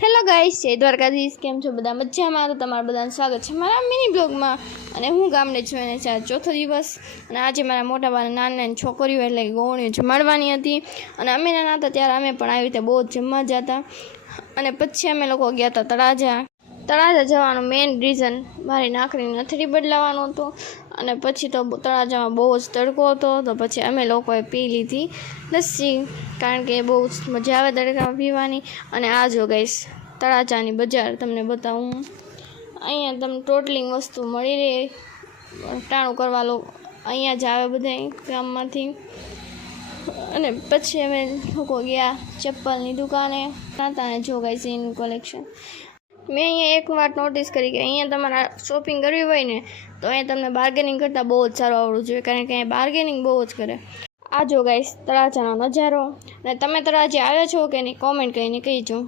Hello guys, જય દ્વારકાધીશ. કેમ છો બધા? મજામાં? તો તમારું બધાનું સ્વાગત છે મારા મિની બ્લોગમાં. અને હું ગામડે છું અને છે ચોથો દિવસ. અને આજે મારા મોટા ભાઈ નાની નાની છોકરીઓ એટલે કે ગોવણીઓ જમાડવાની હતી. અને અમે નાના હતા ત્યારે અમે પણ આવી રીતે બહુ જ જમવા જતા. અને પછી અમે લોકો ગયા હતા તળાજા જવાનું મેઇન રીઝન મારી નાકની નથડી બદલાવાનું હતું. અને પછી તો તળાજામાં બહુ જ તડકો હતો, તો પછી અમે લોકોએ પી લીધી લસ્સી, કારણ કે બહુ જ મજા આવે તડકામાં પીવાની. અને આ જો ગાઈસ, તળાજાની બજાર તમને બતાવું. અહીંયા તમને ટોટલિંગ વસ્તુ મળી રહે, ટાણું કરવા લોકો અહીંયા જ આવે બધા ગામમાંથી. અને પછી અમે લોકો ગયા ચપ્પલની દુકાને હતા અને જો ગાઈસ એનું કલેક્શન. મેં અહીંયા એક વાત નોટિસ કરી કે અહીંયા તમારે શોપિંગ કરવી હોય ને તો અહીંયા તમને બાર્ગેનિંગ કરતાં બહુ જ સારું આવડવું જોઈએ, કારણ કે અહીંયા બાર્ગેનિંગ બહુ જ કરે. આ જો ગાઈસ તળાજાનો નજારો. અને તમે તળાજે આવ્યા છો કે નહીં કોમેન્ટ કરીને કહીજો.